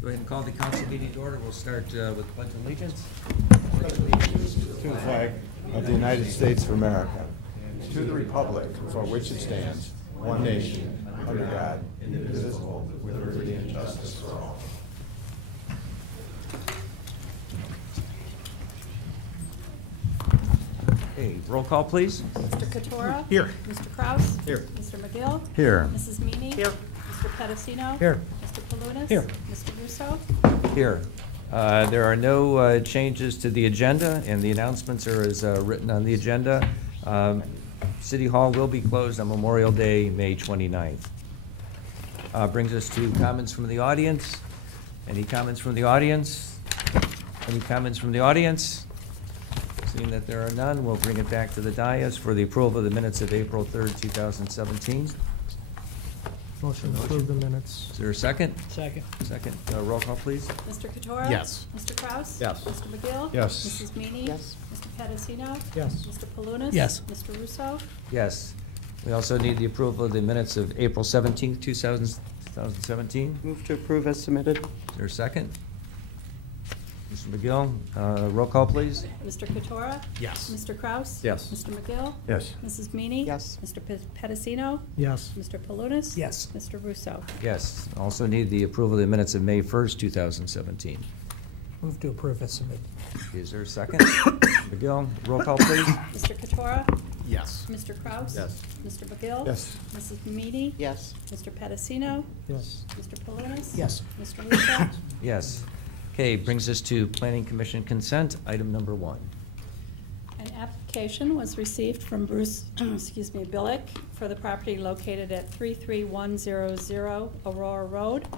Go ahead and call the council meeting to order. We'll start with pledge of allegiance. To the flag of the United States of America, to the republic for which it stands, one nation, under God, indivisible, with liberty and justice for all. Okay, roll call, please. Mr. Katora? Here. Mr. Kraus? Here. Mr. McGill? Here. Mrs. Meany? Here. Mr. Pedicino? Here. Mr. Palunas? Here. Mr. Russo? Here. There are no changes to the agenda, and the announcements are as written on the agenda. City Hall will be closed on Memorial Day, May 29th. Brings us to comments from the audience. Any comments from the audience? Any comments from the audience? Seeing that there are none, we'll bring it back to the dais for the approval of the minutes of April 3rd, 2017. Motion to approve the minutes. Is there a second? Second. Second. Roll call, please. Mr. Katora? Yes. Mr. Kraus? Yes. Mr. McGill? Yes. Mrs. Meany? Yes. Mr. Pedicino? Yes. Mr. Palunas? Yes. Mr. Russo? Yes. We also need the approval of the minutes of April 17th, 2017. Move to approve as submitted. Is there a second? Mr. McGill, roll call, please. Mr. Katora? Yes. Mr. Kraus? Yes. Mr. McGill? Yes. Mrs. Meany? Yes. Mr. Pedicino? Yes. Mr. Palunas? Yes. Mr. Russo? Yes. Also need the approval of the minutes of May 1st, 2017. Move to approve as submitted. Is there a second? McGill, roll call, please. Mr. Katora? Yes. Mr. Kraus? Yes. Mr. McGill? Yes. Mrs. Meany? Yes. Mr. Pedicino? Yes. Mr. Palunas? Yes. Mr. Russo? Yes. Okay, brings us to Planning Commission consent, item number 1. An application was received from Bruce, Billick for the property located at 33100 Aurora Road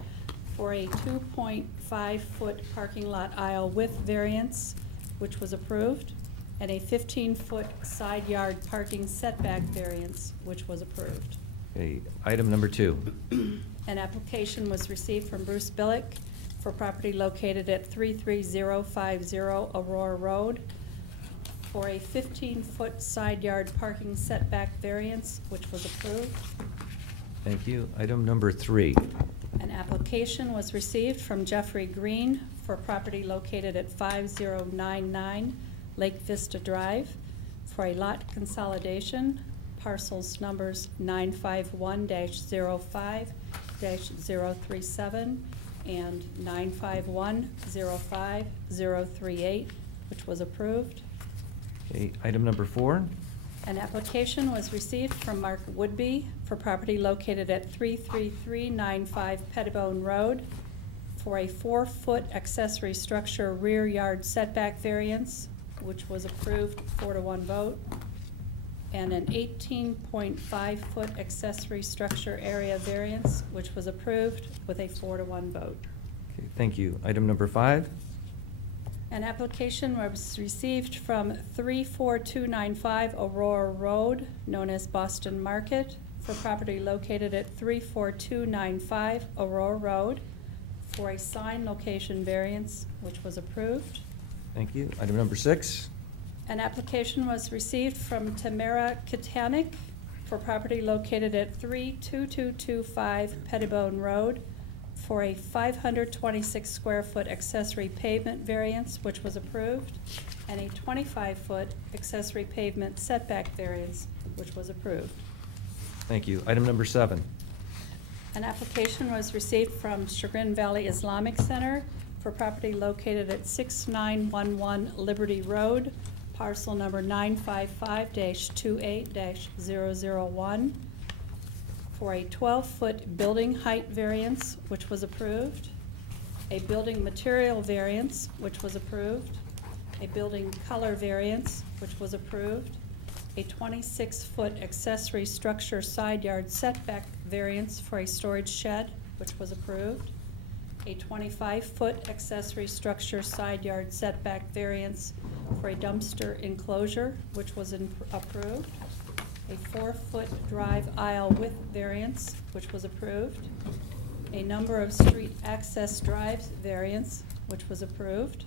for a 2.5-foot parking lot aisle width variance, which was approved, and a 15-foot side yard parking setback variance, which was approved. Okay, item number 2. An application was received from Bruce Billick for property located at 33050 Aurora Road for a 15-foot side yard parking setback variance, which was approved. Thank you. Item number 3. An application was received from Jeffrey Green for property located at 5099 Lake Vista Drive for a lot consolidation, parcels numbers 951-05-037 and 951-05-038, which was approved. Okay, item number 4. An application was received from Mark Woodby for property located at 33395 Pettibone Road for a 4-foot accessory structure rear yard setback variance, which was approved 4-1 vote, and an 18.5-foot accessory structure area variance, which was approved with a 4-1 vote. Okay, thank you. Item number 5. An application was received from 34295 Aurora Road, known as Boston Market, for property located at 34295 Aurora Road for a sign location variance, which was approved. Thank you. Item number 6. An application was received from Tamara Kitanik for property located at 32225 Pettibone Road for a 526 square foot accessory pavement variance, which was approved, and a 25-foot accessory pavement setback variance, which was approved. Thank you. Item number 7. An application was received from Chagrin Valley Islamic Center for property located at 6911 Liberty Road, parcel number 955-28-001, for a 12-foot building height variance, which was approved, a building material variance, which was approved, a building color variance, which was approved, a 26-foot accessory structure side yard setback variance for a storage shed, which was approved, a 25-foot accessory structure side yard setback variance for a dumpster enclosure, which was approved, a 4-foot drive aisle width variance, which was approved, a number of street access drives variance, which was approved,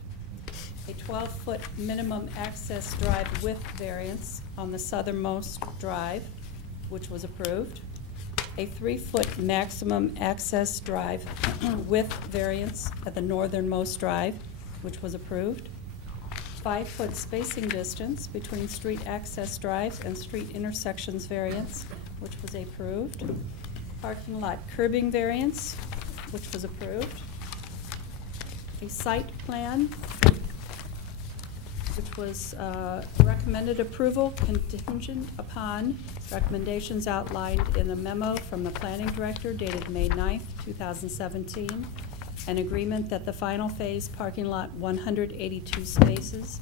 a 12-foot minimum access drive width variance on the southernmost drive, which was approved, a 3-foot maximum access drive width variance at the northernmost drive, which was approved. 5-foot spacing distance between street access drives and street intersections variance, which was approved. Parking lot curbing variance, which was approved. A site plan, which was recommended approval contingent upon recommendations outlined in the memo from the planning director dated May 9th, 2017. An agreement that the final phase parking lot 182 spaces,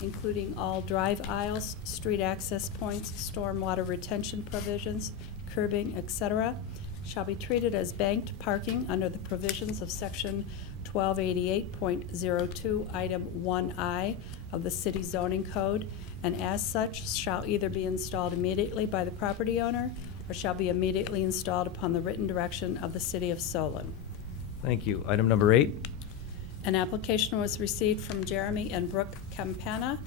including all drive aisles, street access points, stormwater retention provisions, curbing, etc., shall be treated as banked parking under the provisions of section 1288.02, item 1I of the city zoning code, and as such shall either be installed immediately by the property owner or shall be immediately installed upon the written direction of the city of Solon. Thank you. Item number 8. An application was received from Jeremy and Brooke Campana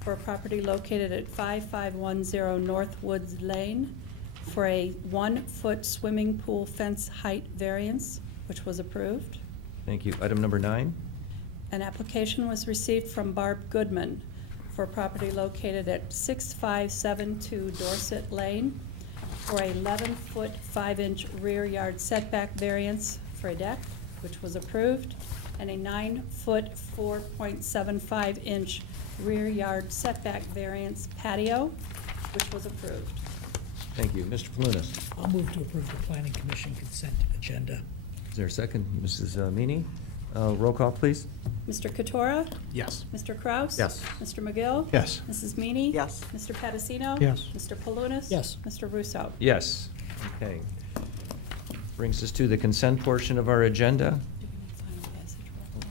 for a property located at 5510 North Woods Lane for a 1-foot swimming pool fence height variance, which was approved. Thank you. Item number 9. An application was received from Barb Goodman for a property located at 6572 Dorset Lane for a 11-foot 5-inch rear yard setback variance for a deck, which was approved, and a 9-foot 4.75-inch rear yard setback variance patio, which was approved. Thank you. Mr. Palunas. I'll move to approve the planning commission consent agenda. Is there a second? Mrs. Meany? Roll call, please. Mr. Katora? Yes. Mr. Kraus? Yes. Mr. McGill? Yes. Mrs. Meany? Yes. Mr. Pattasino? Yes. Mr. Palunas? Yes. Mr. Russo? Yes. Okay. Brings us to the consent portion of our agenda. Do we need final passage roll call?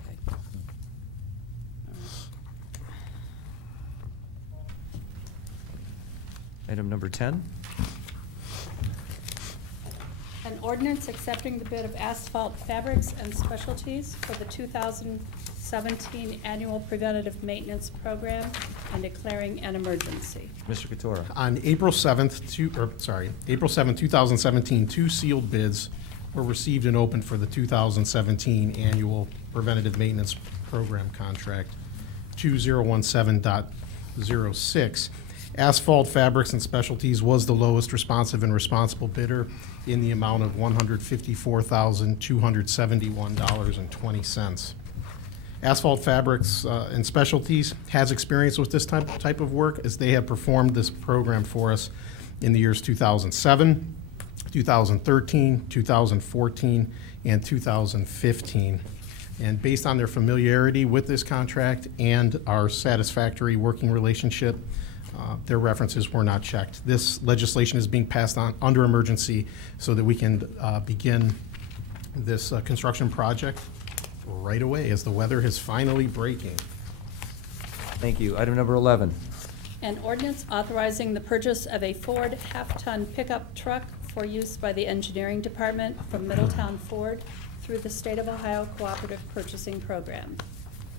Okay. All right. Item number 10. An ordinance accepting the bid of asphalt fabrics and specialties for the 2017 annual preventative maintenance program and declaring an emergency. Mr. Katora. On April 7th, April 7th, 2017, 2 sealed bids were received and opened for the 2017 annual preventative maintenance program contract 2017.06. Asphalt Fabrics and Specialties was the lowest responsive and responsible bidder in the amount of $154,271.20. Asphalt Fabrics and Specialties has experience with this type of work, as they have performed this program for us in the years 2007, 2013, 2014, and 2015. And based on their familiarity with this contract and our satisfactory working relationship, their references were not checked. This legislation is being passed on under emergency so that we can begin this construction project right away, as the weather is finally breaking. Thank you. Item number 11. An ordinance authorizing the purchase of a Ford half-ton pickup truck for use by the Engineering Department from Middletown Ford through the State of Ohio Cooperative Purchasing Program.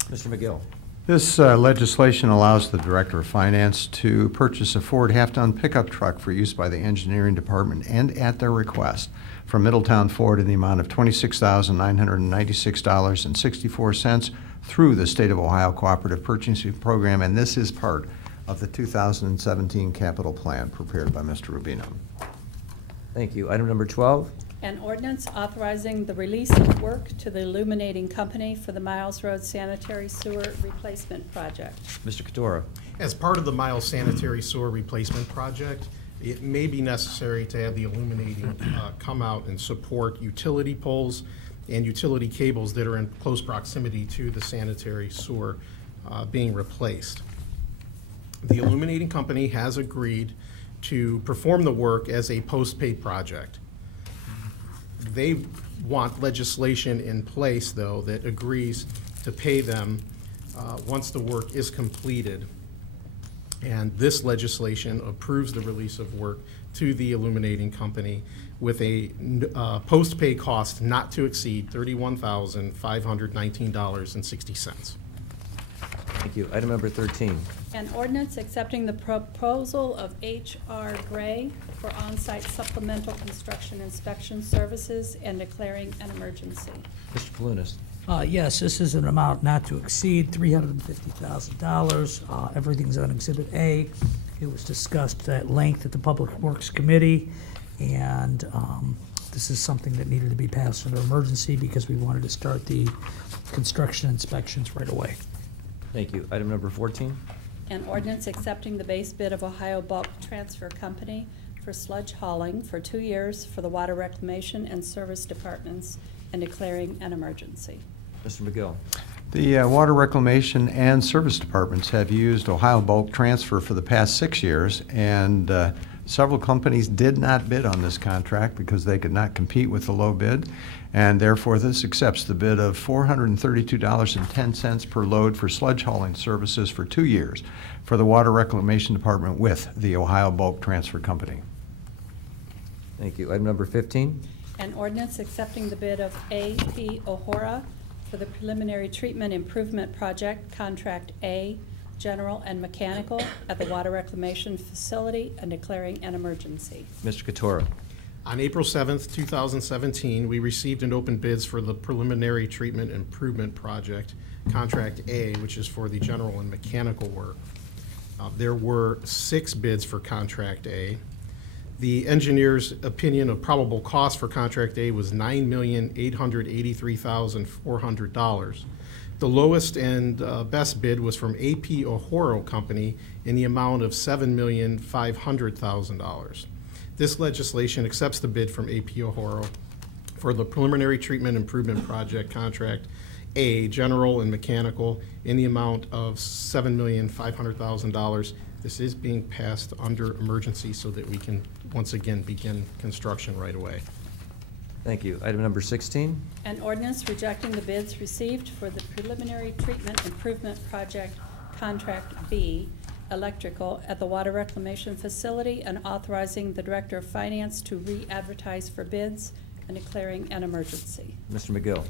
Mr. McGill. This legislation allows the Director of Finance to purchase a Ford half-ton pickup truck for use by the Engineering Department and at their request from Middletown Ford in the amount of $26,996.64 through the State of Ohio Cooperative Purchasing Program, and this is part of the 2017 capital plan prepared by Mr. Rubino. Thank you. Item number 12. An ordinance authorizing the release of work to the illuminating company for the Miles Road Sanitary Sewer Replacement Project. Mr. Katora. As part of the Miles Sanitary Sewer Replacement Project, it may be necessary to have the illuminating come out and support utility poles and utility cables that are in close proximity to the sanitary sewer being replaced. The illuminating company has agreed to perform the work as a post-paid project. They want legislation in place, though, that agrees to pay them once the work is completed. And this legislation approves the release of work to the illuminating company with a post-pay cost not to exceed $31,519.60. Thank you. Item number 13. An ordinance accepting the proposal of H.R. Gray for on-site supplemental construction inspection services and declaring an emergency. Mr. Palunas. Yes, this is an amount not to exceed $350,000. Everything's on Exhibit A. It was discussed at length at the Public Works Committee, and this is something that needed to be passed under emergency because we wanted to start the construction inspections right away. Thank you. Item number 14. An ordinance accepting the base bid of Ohio Bulk Transfer Company for sludge hauling for 2 years for the water reclamation and service departments and declaring an emergency. Mr. McGill. The Water Reclamation and Service Departments have used Ohio Bulk Transfer for the past 6 years, and several companies did not bid on this contract because they could not compete with the low bid, and therefore this accepts the bid of $432.10 per load for sludge hauling services for 2 years for the Water Reclamation Department with the Ohio Bulk Transfer Company. Thank you. Item number 15. An ordinance accepting the bid of A.P. O'Hora for the preliminary treatment improvement project, Contract A, general and mechanical, at the water reclamation facility and declaring an emergency. Mr. Katora. On April 7th, 2017, we received and opened bids for the preliminary treatment improvement project, Contract A, which is for the general and mechanical work. There were 6 bids for Contract A. The engineer's opinion of probable cost for Contract A was $9,883,400. The lowest and best bid was from A.P. O'Hora Company in the amount of $7,500,000. This legislation accepts the bid from A.P. O'Hora for the preliminary treatment improvement project, Contract A, general and mechanical, in the amount of $7,500,000. This is being passed under emergency so that we can once again begin construction right away. Thank you. Item number 16. An ordinance rejecting the bids received for the preliminary treatment improvement project, Contract B, electrical, at the water reclamation facility and authorizing the Director of Finance to re-advertise for bids and declaring an emergency. Mr. McGill.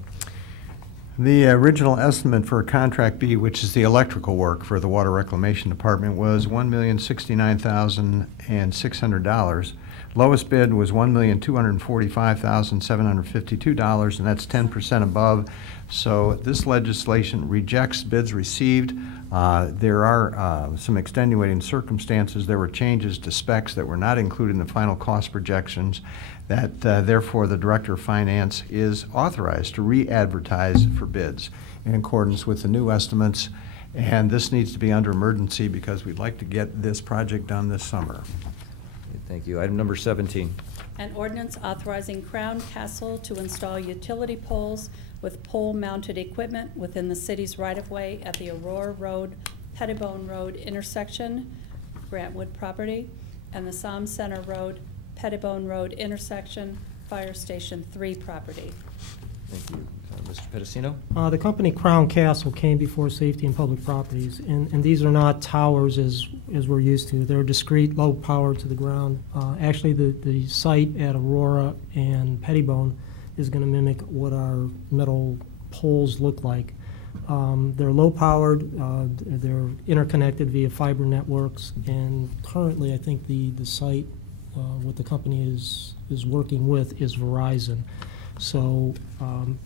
The original estimate for Contract B, which is the electrical work for the Water Reclamation Department, was $1,069,600. Lowest bid was $1,245,752, and that's 10% above. So this legislation rejects bids received. There are some extenuating circumstances. There were changes to specs that were not included in the final cost projections, that therefore the Director of Finance is authorized to re-advertise for bids in accordance with the new estimates. And this needs to be under emergency because we'd like to get this project done this summer. Thank you. Item number 17. An ordinance authorizing Crown Castle to install utility poles with pole-mounted equipment within the city's right-of-way at the Aurora Road, Pettibone Road intersection, Grantwood property, and the Somme Center Road, Pettibone Road intersection, Fire Station 3 property. Thank you. Mr. Pedicino? The company Crown Castle came before Safety and Public Properties, and these are not towers as we're used to. They're discrete, low power to the ground. Actually, the site at Aurora and Pettibone is going to mimic what our metal poles look like. They're low powered, they're interconnected via fiber networks, and currently I think the site, what the company is working with is Verizon. So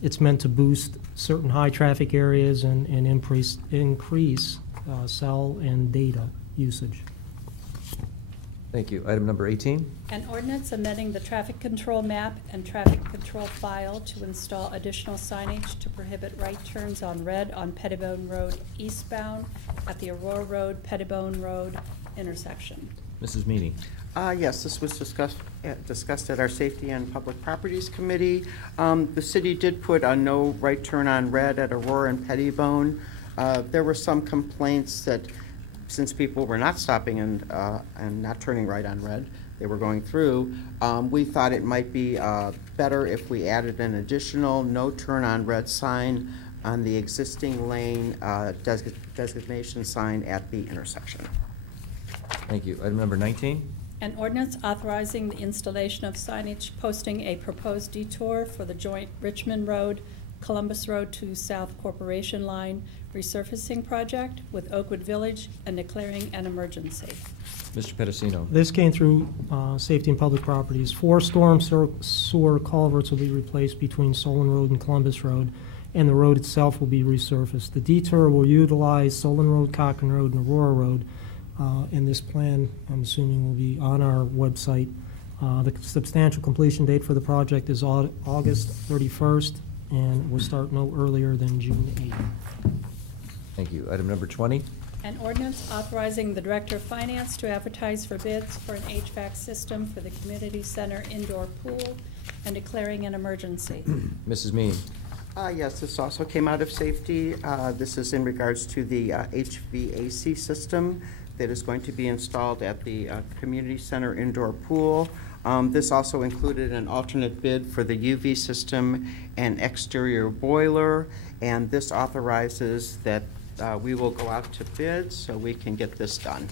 it's meant to boost certain high traffic areas and increase cell and data usage. Thank you. Item number 18. An ordinance amending the traffic control map and traffic control file to install additional signage to prohibit right turns on red on Pettibone Road eastbound at the Aurora Road, Pettibone Road intersection. Mrs. Meany. Yes, this was discussed at our Safety and Public Properties Committee. The city did put a no right turn on red at Aurora and Pettibone. There were some complaints that since people were not stopping and not turning right on red, they were going through, we thought it might be better if we added an additional no turn on red sign on the existing lane designation sign at the intersection. Thank you. Item number 19. An ordinance authorizing the installation of signage posting a proposed detour for the joint Richmond Road, Columbus Road to South Corporation Line resurfacing project with Oakwood Village and declaring an emergency. Mr. Pedicino. This came through Safety and Public Properties. 4 storm sewer culverts will be replaced between Solon Road and Columbus Road, and the road itself will be resurfaced. The detour will utilize Solon Road, Cochran Road, and Aurora Road. And this plan, I'm assuming, will be on our website. The substantial completion date for the project is August 31st, and will start no earlier than June 8th. Thank you. Item number 20. An ordinance authorizing the Director of Finance to advertise for bids for an HVAC system for the community center indoor pool and declaring an emergency. Mrs. Meany. Yes, this also came out of safety. This is in regards to the HVAC system that is going to be installed at the community center indoor pool. This also included an alternate bid for the UV system and exterior boiler, and this authorizes that we will go out to bid so we can get this done.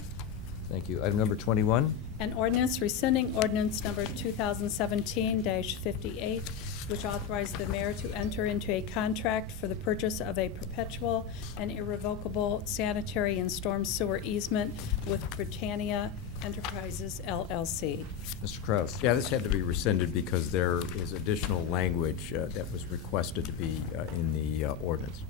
Thank you. Item number 21. An ordinance rescinding ordinance number 2017-58, which authorized the mayor to enter into a contract for the purchase of a perpetual and irrevocable sanitary and storm sewer easement with Britannia Enterprises LLC. Mr. Kraus. Yeah, this had to be rescinded because there is additional language that was requested to be in the ordinance.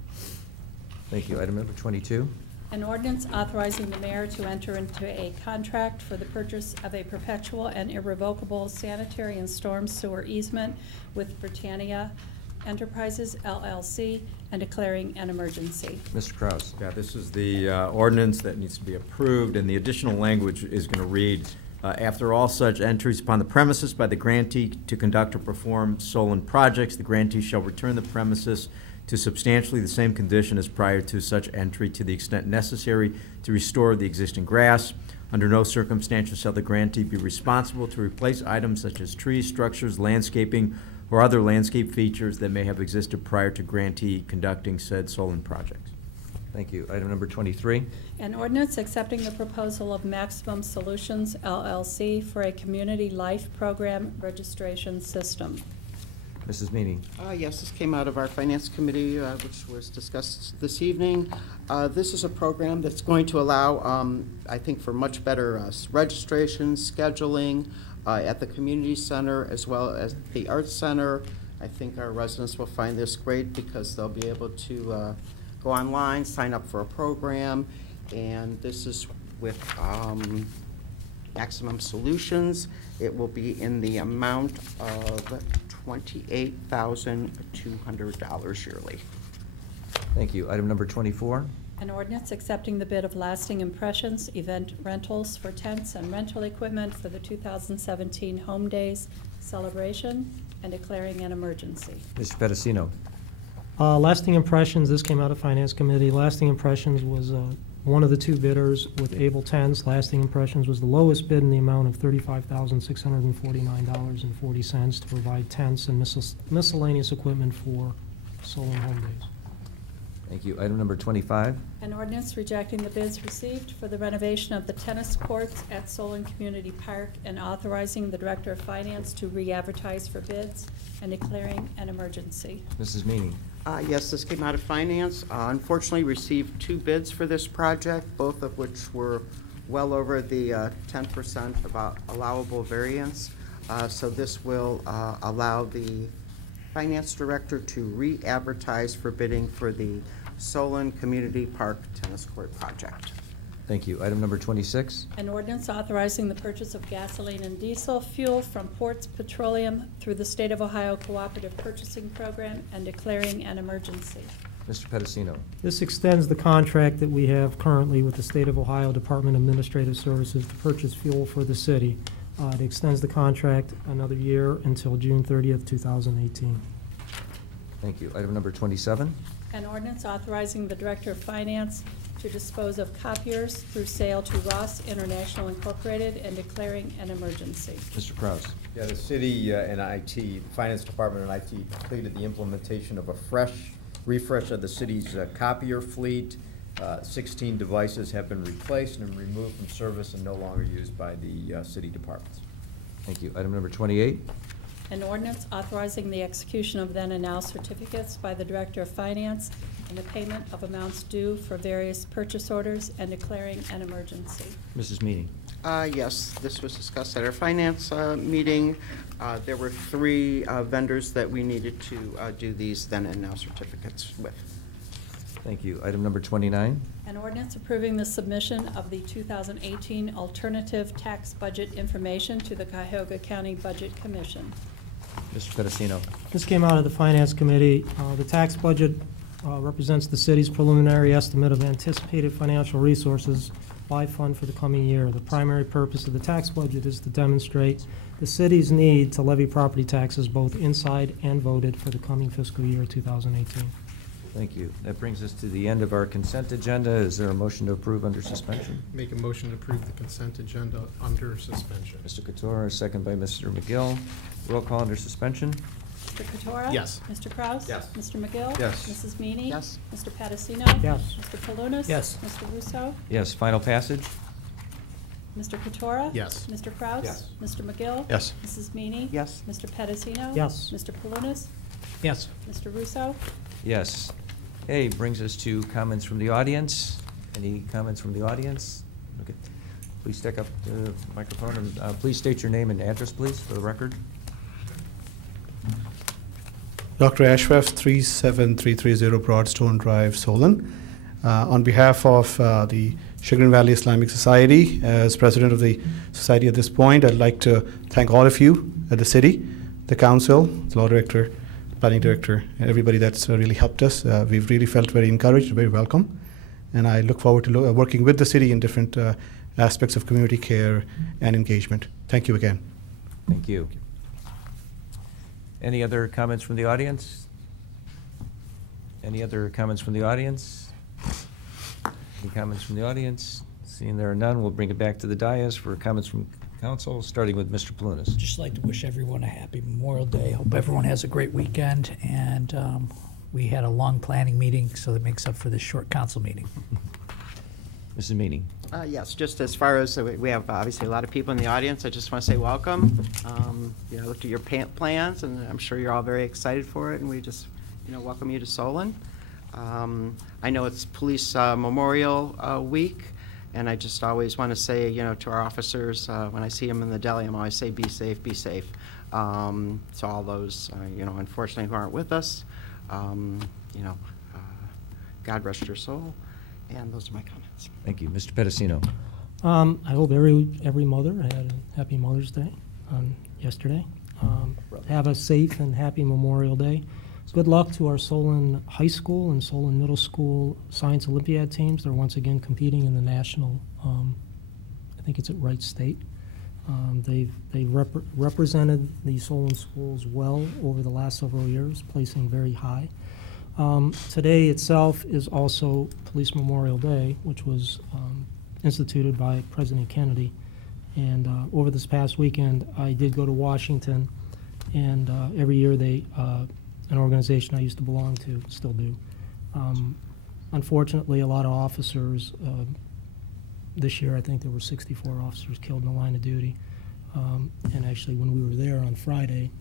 Thank you. Item number 22. An ordinance authorizing the mayor to enter into a contract for the purchase of a perpetual and irrevocable sanitary and storm sewer easement with Britannia Enterprises LLC and declaring an emergency. Mr. Kraus. Yeah, this is the ordinance that needs to be approved, and the additional language is going to read, after all such entries upon the premises by the grantee to conduct or perform Solon projects, the grantee shall return the premises to substantially the same condition as prior to such entry to the extent necessary to restore the existing grass. Under no circumstances shall the grantee be responsible to replace items such as trees, structures, landscaping, or other landscape features that may have existed prior to grantee conducting said Solon projects. Thank you. Item number 23. An ordinance accepting the proposal of Maximum Solutions LLC for a community life program registration system. Mrs. Meany. Yes, this came out of our Finance Committee, which was discussed this evening. This is a program that's going to allow, I think, for much better registration, scheduling at the community center as well as the Arts Center. I think our residents will find this great because they'll be able to go online, sign up for a program, and this is with Maximum Solutions. It will be in the amount of $28,200 yearly. Thank you. Item number 24. An ordinance accepting the bid of Lasting Impressions Event Rentals for tents and rental equipment for the 2017 Home Days celebration and declaring an emergency. Mr. Pedicino. Lasting Impressions, this came out of Finance Committee. Lasting Impressions was one of the 2 bidders with Able Tents. Lasting Impressions was the lowest bid in the amount of $35,649.40 to provide tents and miscellaneous equipment for Solon Home Days. Thank you. Item number 25. An ordinance rejecting the bids received for the renovation of the tennis courts at Solon Community Park and authorizing the Director of Finance to re-advertise for bids and declaring an emergency. Mrs. Meany. Yes, this came out of Finance. Unfortunately, received 2 bids for this project, both of which were well over the 10% about allowable variance. So this will allow the Finance Director to re-advertise for bidding for the Solon Community Park Tennis Court project. Thank you. Item number 26. An ordinance authorizing the purchase of gasoline and diesel fuel from Ports Petroleum through the State of Ohio Cooperative Purchasing Program and declaring an emergency. Mr. Pedicino. This extends the contract that we have currently with the State of Ohio Department of Administrative Services to purchase fuel for the city. It extends the contract another year until June 30th, 2018. Thank you. Item number 27. An ordinance authorizing the Director of Finance to dispose of copiers through sale to Ross International Incorporated and declaring an emergency. Mr. Kraus. Yeah, the city and IT, the Finance Department and IT completed the implementation of a refresh of the city's copier fleet. 16 devices have been replaced and removed from service and no longer used by the city departments. Thank you. Item number 28. An ordinance authorizing the execution of then and now certificates by the Director of Finance and the payment of amounts due for various purchase orders and declaring an emergency. Mrs. Meany. Yes, this was discussed at our finance meeting. There were 3 vendors that we needed to do these then and now certificates with. Thank you. Item number 29. An ordinance approving the submission of the 2018 alternative tax budget information to the Cuyahoga County Budget Commission. Mr. Pedicino. This came out of the Finance Committee. The tax budget represents the city's preliminary estimate of anticipated financial resources by fund for the coming year. The primary purpose of the tax budget is to demonstrate the city's need to levy property taxes both inside and voted for the coming fiscal year 2018. Thank you. That brings us to the end of our consent agenda. Is there a motion to approve under suspension? Make a motion to approve the consent agenda under suspension. Mr. Couture, a second by Mr. McGill. Roll call under suspension? Mr. Katora? Yes. Mr. Kraus? Yes. Mr. McGill? Yes. Mrs. Meany? Yes. Mr. Patacino? Yes. Mr. Palunas? Yes. Mr. Russo? Yes. Final passage? Mr. Katora? Yes. Mr. Kraus? Yes. Mr. McGill? Yes. Mrs. Meany? Yes. Mr. Patacino? Yes. Mr. Palunas? Yes. Mr. Russo? Yes. Okay, brings us to comments from the audience. Any comments from the audience? Okay. Please stick up the microphone and please state your name and address, please, for the record. Dr. Ashraf, 37330 Broadstone Drive, Solon. On behalf of the Chagrin Valley Islamic Society, as president of the society at this point, I'd like to thank all of you at the city, the council, the law director, planning director, and everybody that's really helped us. We've really felt very encouraged, very welcome. And I look forward to working with the city in different aspects of community care and engagement. Thank you again. Thank you. Any other comments from the audience? Any other comments from the audience? Any comments from the audience? Seeing there are none, we'll bring it back to the dais for comments from council, starting with Mr. Palunas. Just like to wish everyone a happy Memorial Day. Hope everyone has a great weekend, and we had a long planning meeting, so that makes up for this short council meeting. Mrs. Meany. Yes, just as far as, we have obviously a lot of people in the audience, I just want to say welcome. I looked at your plans, and I'm sure you're all very excited for it, and we just, welcome you to Solon. I know it's Police Memorial Week, and I just always want to say, to our officers, when I see them in the deli, I'm always say, be safe, be safe. To all those, unfortunately who aren't with us, God rest your soul. And those are my comments. Thank you. Mr. Pedicino. I hope every mother had a happy Mother's Day yesterday. Have a safe and happy Memorial Day. Good luck to our Solon High School and Solon Middle School Science Olympiad teams. They're once again competing in the national, I think it's at Wright State. They've represented the Solon schools well over the last several years, placing very high. Today itself is also Police Memorial Day, which was instituted by President Kennedy. And over this past weekend, I did go to Washington, and every year an organization I used to belong to, still do. Unfortunately, a lot of officers, this year I think there were 64 officers killed in the line of duty. And actually, when we were there on Friday,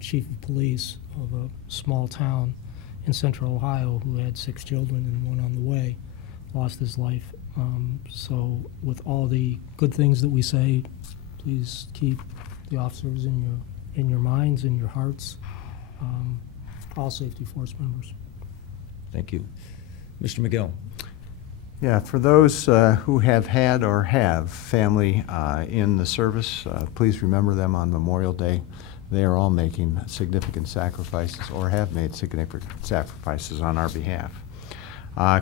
chief of police of a small town in central Ohio who had 6 children and one on the way lost his life. So with all the good things that we say, please keep the officers in your minds, in your hearts, all safety force members. Thank you. Mr. McGill. Yeah, for those who have had or have family in the service, please remember them on Memorial Day. They are all making significant sacrifices or have made significant sacrifices on our behalf.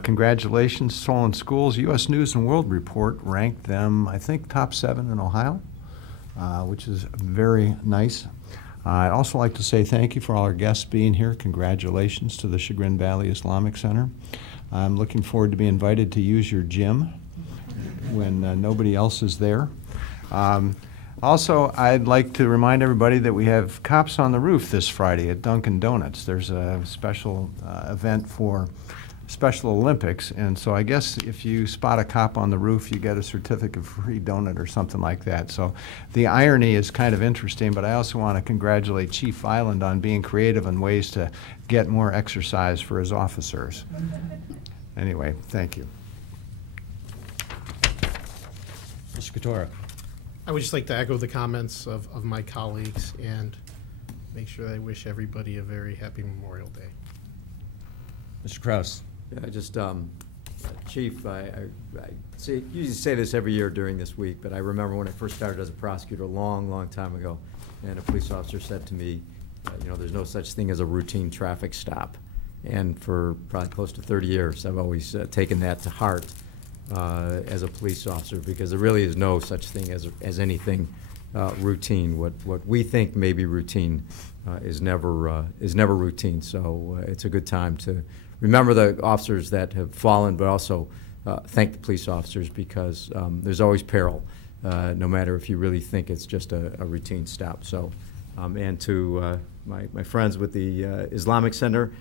Congratulations, Solon Schools. U.S. News and World Report ranked them, I think, top 7 in Ohio, which is very nice. I'd also like to say thank you for all our guests being here. Congratulations to the Chagrin Valley Islamic Center. I'm looking forward to being invited to use your gym when nobody else is there. Also, I'd like to remind everybody that we have Cops on the Roof this Friday at Dunkin' Donuts. There's a special event for Special Olympics, and so I guess if you spot a cop on the roof, you get a certificate for free donut or something like that. So the irony is kind of interesting, but I also want to congratulate Chief Island on being creative in ways to get more exercise for his officers. Anyway, thank you. Mr. Katora. I would just like to echo the comments of my colleagues and make sure that I wish everybody a very happy Memorial Day. Mr. Kraus. Yeah, just, Chief, I usually say this every year during this week, but I remember when I first started as a prosecutor a long, long time ago, and a police officer said to me, there's no such thing as a routine traffic stop. And for probably close to 30 years, I've always taken that to heart as a police officer, because there really is no such thing as anything routine. What we think may be routine is never routine. So it's a good time to remember the officers that have fallen, but also thank the police officers, because there's always peril, no matter if you really think it's just a routine stop. So, and to my friends with the Islamic Center,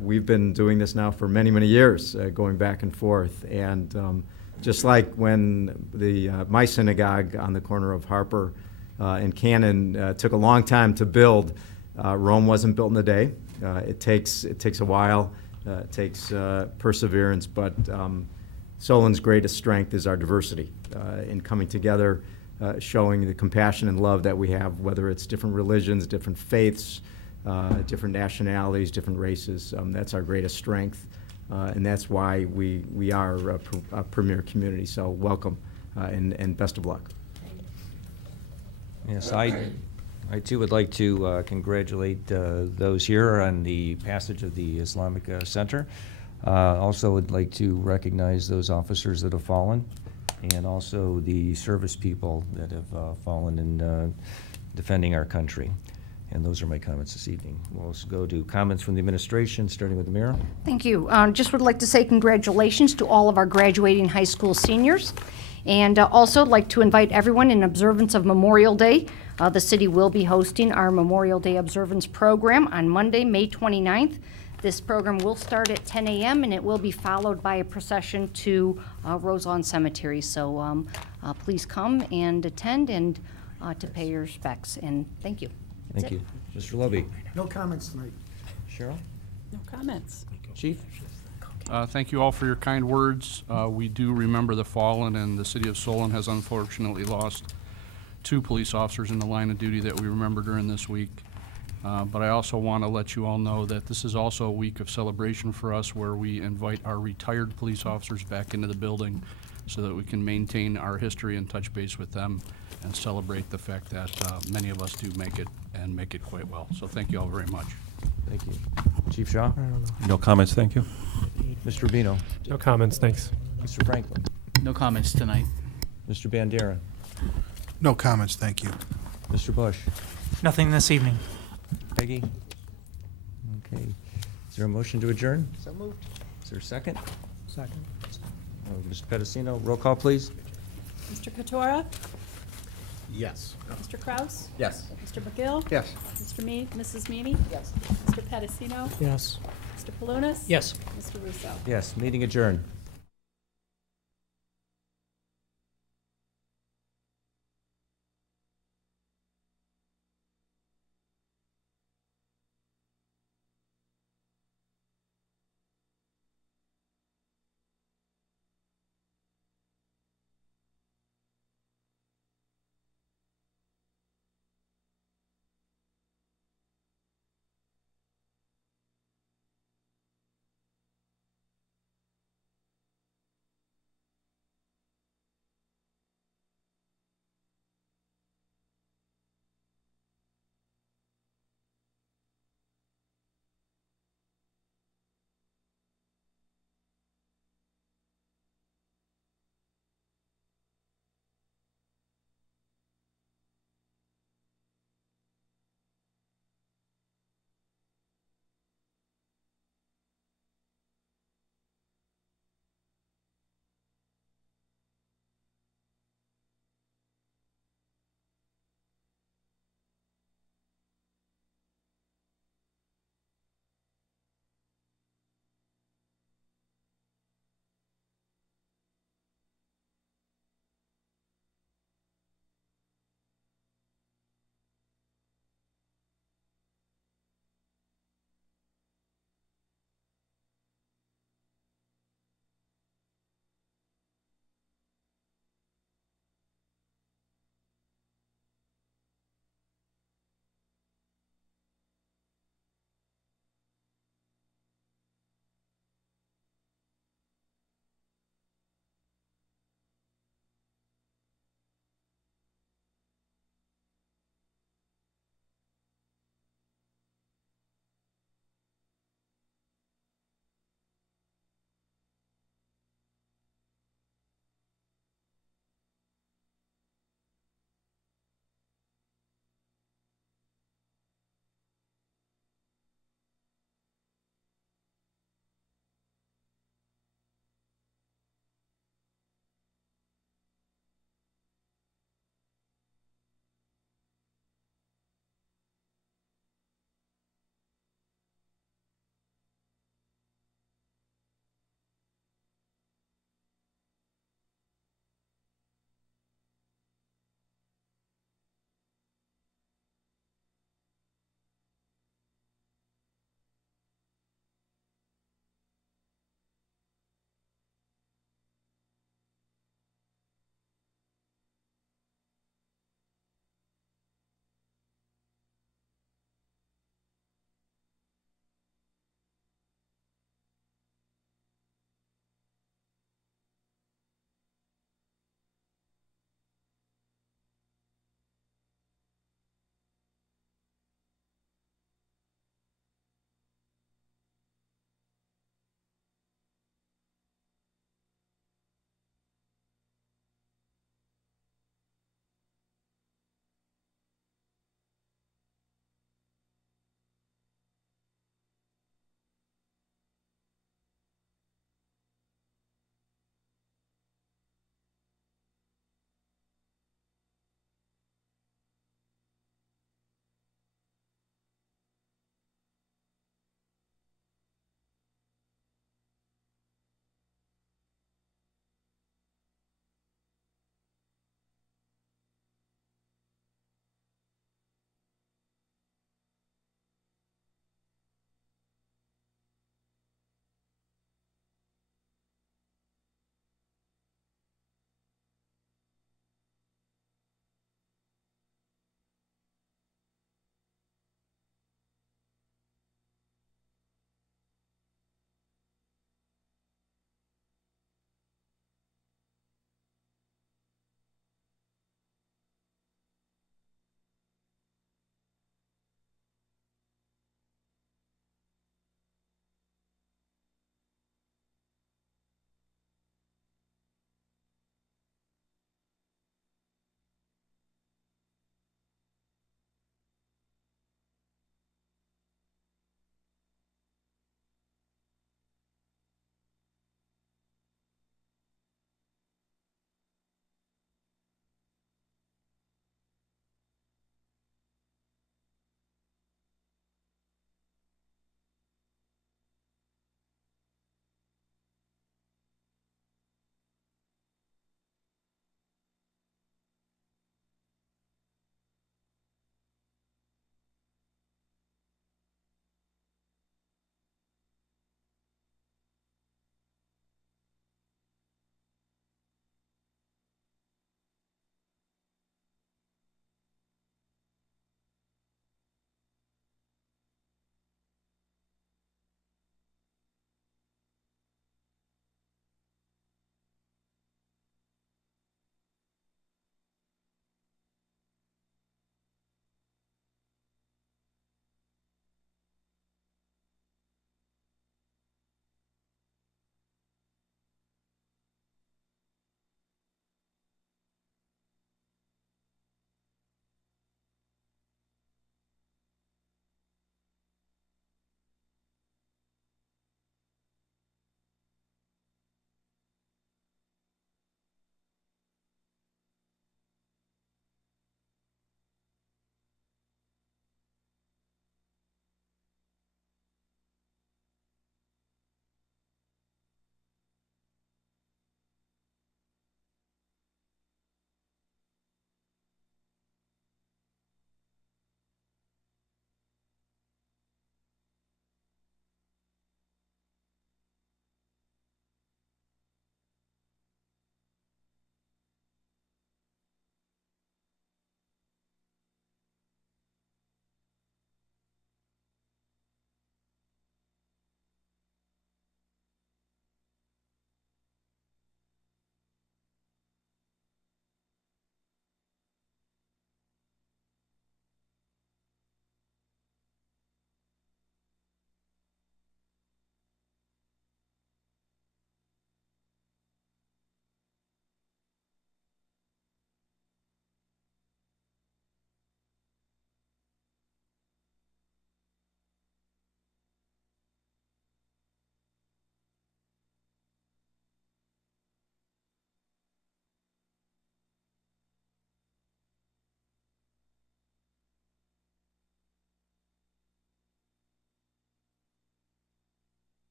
we've been doing this now for many, many years, going back and forth. And just like when my synagogue on the corner of Harper and Cannon took a long time to build, Rome wasn't built in a day. It takes a while. It takes perseverance, but Solon's greatest strength is our diversity in coming together, showing the compassion and love that we have, whether it's different religions, different faiths, different nationalities, different races. That's our greatest strength, and that's why we are a premier community. So welcome, and best of luck. Yes, I too would like to congratulate those here on the passage of the Islamic Center. Also would like to recognize those officers that have fallen, and also the service people that have fallen in defending our country. And those are my comments this evening. We'll also go to comments from the administration, starting with the mayor. Thank you. Just would like to say congratulations to all of our graduating high school seniors. And also like to invite everyone in observance of Memorial Day. The city will be hosting our Memorial Day observance program on Monday, May 29th. This program will start at 10 a.m. and it will be followed by a procession to Roselawn Cemetery. So please come and attend and to pay your respects. And thank you. Thank you. Mr. Lovey. No comments tonight. Cheryl? No comments. Chief? Thank you all for your kind words. We do remember the fallen, and the city of Solon has unfortunately lost 2 police officers in the line of duty that we remember during this week. But I also want to let you all know that this is also a week of celebration for us, where we invite our retired police officers back into the building so that we can maintain our history and touch base with them and celebrate the fact that many of us do make it, and make it quite well. So thank you all very much. Thank you. Chief Shaw? No comments, thank you. Mr. Rubino? No comments, thanks. Mr. Franklin? No comments tonight. Mr. Bandera? No comments, thank you. Mr. Bush? Nothing this evening. Peggy? Okay. Is there a motion to adjourn? So moved. Is there a second? Second. Mr. Pedicino, roll call, please. Mr. Katora? Yes. Mr. Kraus? Yes. Mr. McGill? Yes. Mrs. Meany? Yes. Mr. Pedicino? Yes. Mr. Palunas? Yes. Mr. Russo? Yes, meeting adjourned.